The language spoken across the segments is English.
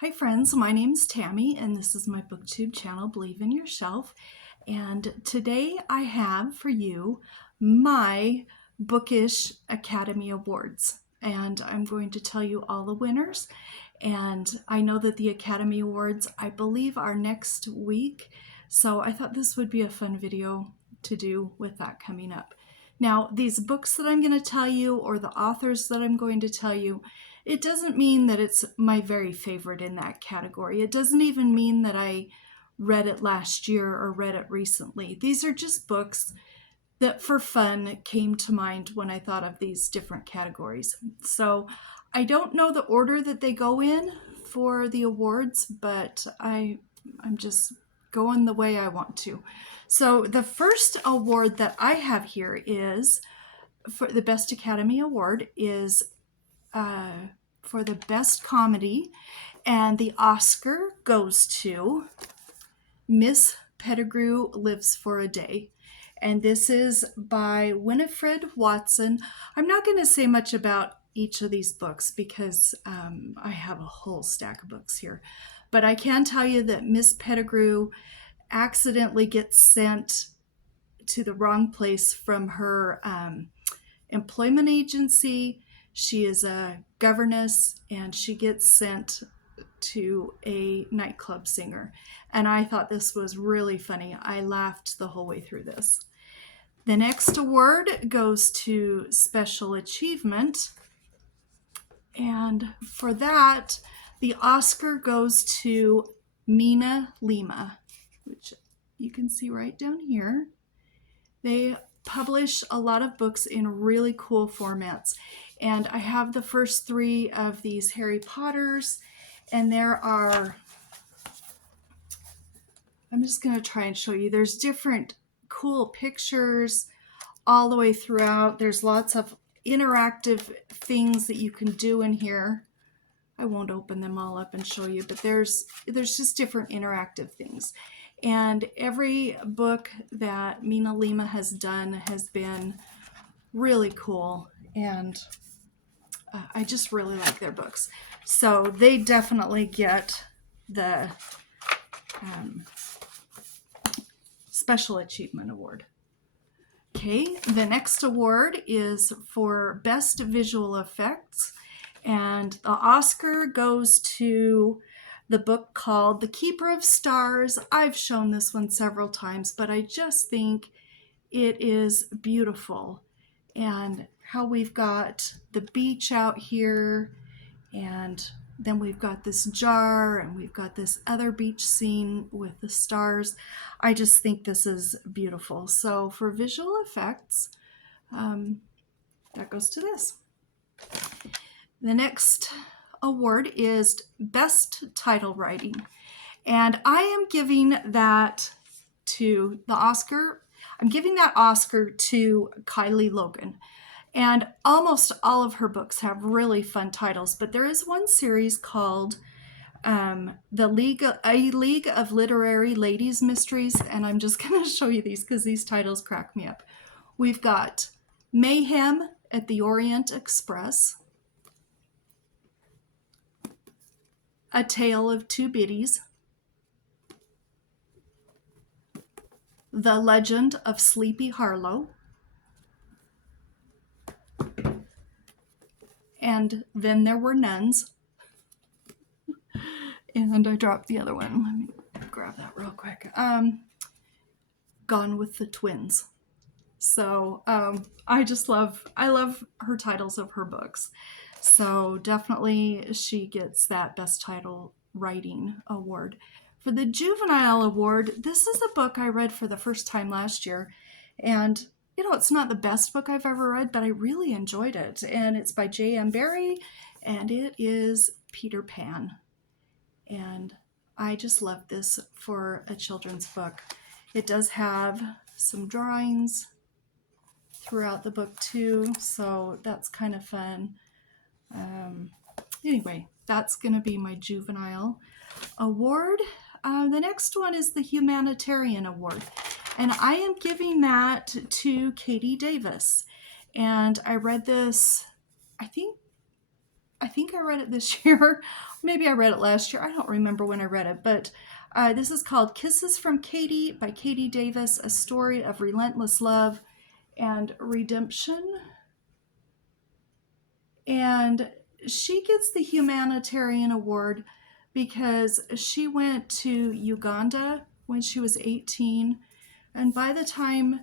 Hi friends, my name is Tammy and this is my booktube channel, Believe in Your Shelf. And today I have for you my Bookish Academy Awards. And I'm going to tell you all the winners. And I know that the Academy Awards, I believe, are next week. So I thought this would be a fun video to do with that coming up. Now, these books that I'm going to tell you, or the authors that I'm going to tell you, it doesn't mean that it's my very favorite in that category. It doesn't even mean that I read it last year or read it recently. These are just books that for fun came to mind when I thought of these different categories. So I don't know the order that they go in for the awards, but I'm just going the way I want to. So the first award that I have here is for the Best Academy Award is for the Best Comedy, and the Oscar goes to Miss Pettigrew Lives for a Day. And this is by Winifred Watson. I'm not going to say much about each of these books because I have a whole stack of books here. But I can tell you that Miss Pettigrew accidentally gets sent to the wrong place from her employment agency. She is a governess and she gets sent to a nightclub singer. And I thought this was really funny. I laughed the whole way through this. The next award goes to Special Achievement. And for that, the Oscar goes to Minalima, which you can see right down here. They publish a lot of books in really cool formats. And I have the first three of these Harry Potters, and there are, I'm just going to try and show you, there's different cool pictures all the way throughout. There's lots of interactive things that you can do in here. I won't open them all up and show you, but there's just different interactive things. And every book that Minalima has done has been really cool, and I just really like their books. So they definitely get the Special Achievement Award. Okay, the next award is for Best Visual Effects, and the Oscar goes to the book called The Keeper of Stars. I've shown this one several times, but I just think it is beautiful. And how we've got the beach out here, and then we've got this jar, and we've got this other beach scene with the stars. I just think this is beautiful. So for visual effects, that goes to this. The next award is Best Title Writing. And I am giving that to the Oscar. I'm giving that Oscar to Kylie Logan. And almost all of her books have really fun titles, but there is one series called A League of Literary Ladies Mysteries, and I'm just going to show you these because these titles crack me up. We've got Mayhem at the Orient Express, A Tale of Two Biddies, The Legend of Sleepy Harlow, and Then There Were Nuns. And I dropped the other one. Let me grab that real quick. Gone with the Twins. So I love her titles of her books. So definitely she gets that Best Title Writing Award. For the Juvenile Award, this is a book I read for the first time last year. And you know, it's not the best book I've ever read, but I really enjoyed it. And it's by J.M. Barrie, and it is Peter Pan. And I just love this for a children's book. It does have some drawings throughout the book too, so that's kind of fun. Anyway, that's going to be my Juvenile Award. The next one is the Humanitarian Award. And I am giving that to Katie Davis. And I read this, I think, I think I read it this year. Maybe I read it last year. I don't remember when I read it, but this is called Kisses from Katie by Katie Davis, a story of relentless love and redemption. And she gets the humanitarian award because she went to Uganda when she was 18, and by the time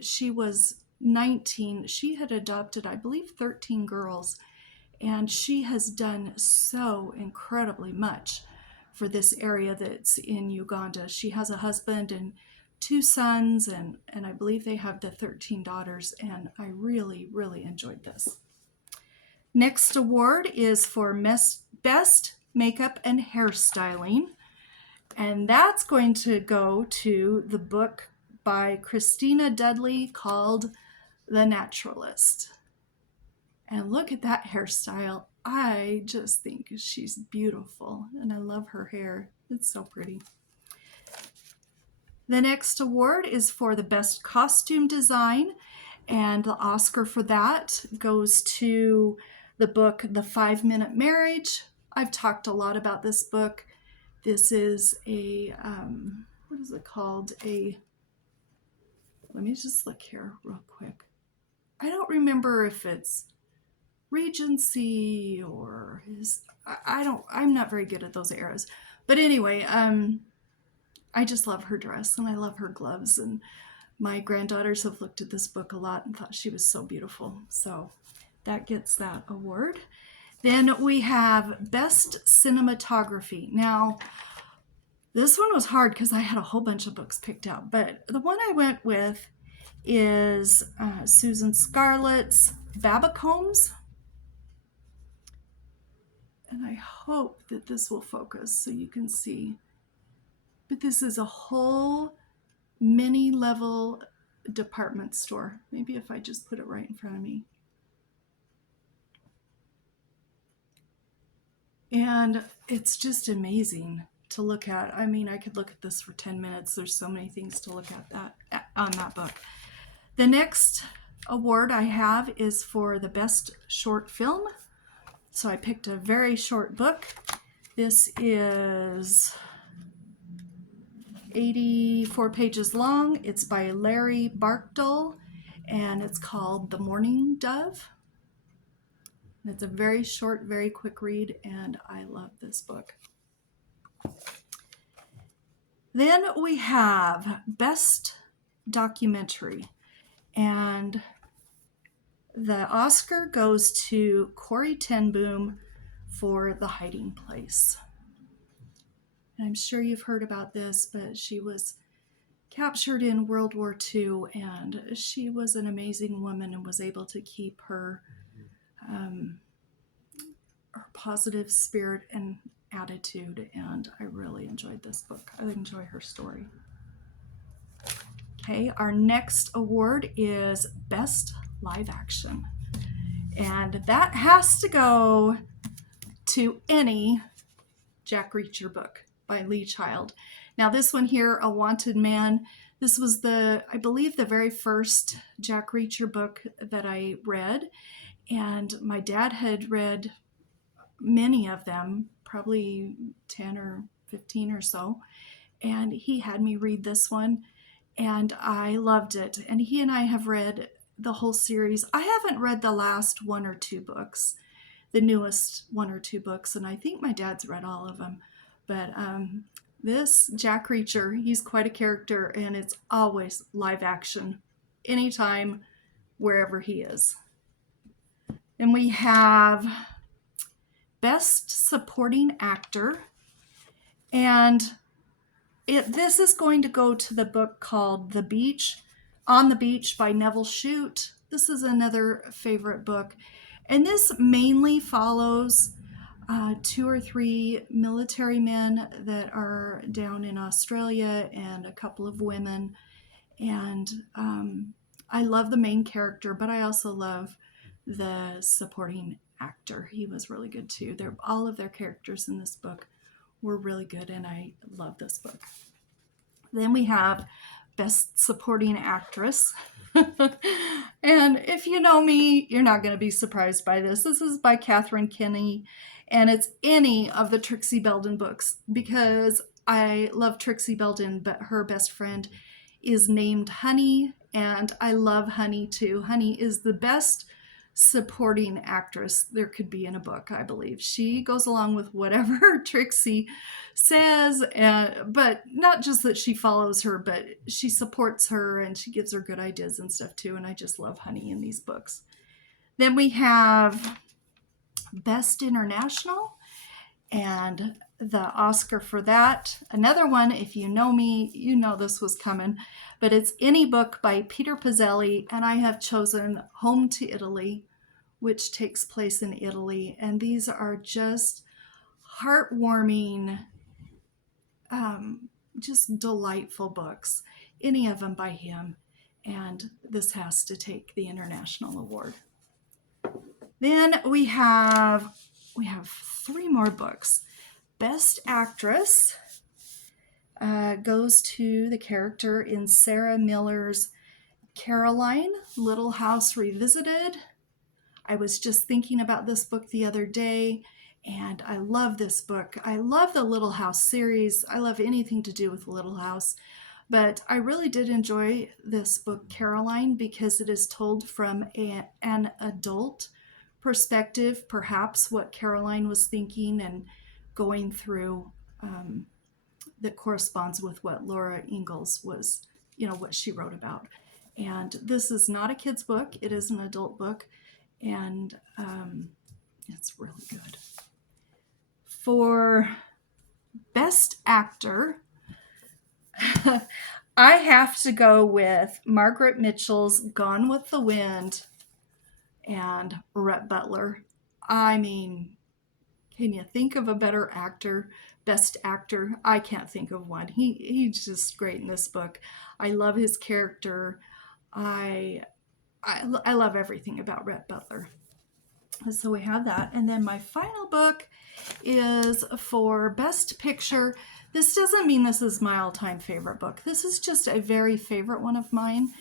she was 19, she had adopted, I believe, 13 girls, and she has done so incredibly much for this area that's in Uganda. She has a husband and 2 sons, and I believe they have the 13 daughters, and I really, really enjoyed this. Next award is for Best Makeup and Hairstyling, and that's going to go to the book by Christina Dudley called The Naturalist. And look at that hairstyle. I just think she's beautiful, and I love her hair. It's so pretty. The next award is for the Best Costume Design, and the Oscar for that goes to the book The 5-Minute Marriage. I've talked a lot about this book. This is a, what is it called? Let me just look here real quick. I don't remember if it's Regency or I'm not very good at those eras. But anyway, I just love her dress and I love her gloves, and my granddaughters have looked at this book a lot and thought she was so beautiful. So that gets that award. Then we have Best Cinematography. Now, this one was hard because I had a whole bunch of books picked out, but the one I went with is Susan Scarlett's Babbacombe. And I hope that this will focus so you can see. But this is a whole mini level department store. Maybe if I just put it right in front of me. And it's just amazing to look at. I mean, I could look at this for 10 minutes. There's so many things to look at on that book. The next award I have is for the Best Short Film. So I picked a very short book. This is 84 pages long. It's by Larry Barkdull, and it's called The Mourning Dove. It's a very short, very quick read, and I love this book. Then we have Best Documentary, and the Oscar goes to Corrie ten Boom for The Hiding Place. And I'm sure you've heard about this, but she was captured in World War II, and she was an amazing woman and was able to keep her positive spirit and attitude, and I really enjoyed this book. I enjoy her story. Okay, our next award is Best Live Action, and that has to go to any Jack Reacher book by Lee Child. Now this one here, A Wanted Man, this was I believe the very first Jack Reacher book that I read, and my dad had read many of them, probably 10 or 15 or so, and he had me read this one, and I loved it. And he and I have read the whole series. I haven't read the last 1 or 2 books, the newest 1 or 2 books, and I think my dad's read all of them. But this Jack Reacher, he's quite a character, and it's always live action, anytime, wherever he is. And we have Best Supporting Actor, and this is going to go to the book called On the Beach by Nevil Shute. This is another favorite book, and this mainly follows 2 or 3 military men that are down in Australia and a couple of women, and I love the main character, but I also love the supporting actor. He was really good too. All of their characters in this book were really good, and I love this book. Then we have Best Supporting Actress. And if you know me, you're not going to be surprised by this. This is by Kathryn Kinney, and it's any of the Trixie Belden books, because I love Trixie Belden, but her best friend is named Honey, and I love Honey too. Honey is the best supporting actress there could be in a book, I believe. She goes along with whatever Trixie says, but not just that she follows her, but she supports her and she gives her good ideas and stuff too. And I just love Honey in these books. Then we have Best International, and the Oscar for that. Another one, if you know me, you know this was coming, but it's Any Book by Peter Pezzelli, and I have chosen Home to Italy, which takes place in Italy. And these are just heartwarming, just delightful books, any of them by him. And this has to take the International Award. Then we have 3 more books. Best Actress goes to the character in Sarah Miller's Caroline, Little House Revisited. I was just thinking about this book the other day, and I love this book. I love the Little House series. I love anything to do with Little House. But I really did enjoy this book, Caroline, because it is told from an adult perspective, perhaps what Caroline was thinking and going through, that corresponds with what Laura Ingalls was, what she wrote about. And this is not a kid's book. It is an adult book, and it's really good. For Best Actor, I have to go with Margaret Mitchell's Gone with the Wind and Rhett Butler. I mean, can you think of a better actor? Best actor? I can't think of one. He's just great in this book. I love his character. I love everything about Rhett Butler. So we have that. And then my final book is for Best Picture. This doesn't mean this is my all-time favorite book. This is just a very favorite one of mine.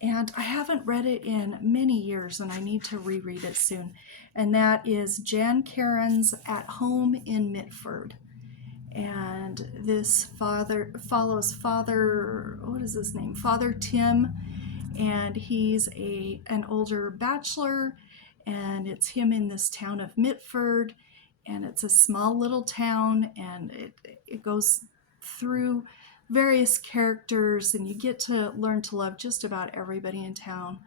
And I haven't read it in many years, and I need to reread it soon. And that is Jan Karon's At Home in Mitford. And this follows Father, what is his name? Father Tim, and he's an older bachelor, and it's him in this town of Mitford, and it's a small little town, and it goes through various characters, and you get to learn to love just about everybody in town.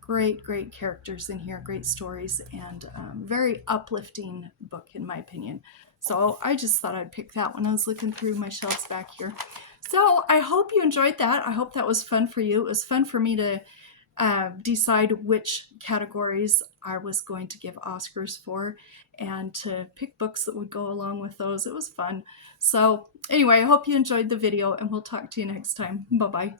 Great characters in here, great stories, and very uplifting book in my opinion. So I just thought I'd pick that when I was looking through my shelves back here. So I hope you enjoyed that. I hope that was fun for you. It was fun for me to decide which categories I was going to give Oscars for, and to pick books that would go along with those. It was fun. So anyway, I hope you enjoyed the video, and we'll talk to you next time. Bye-bye.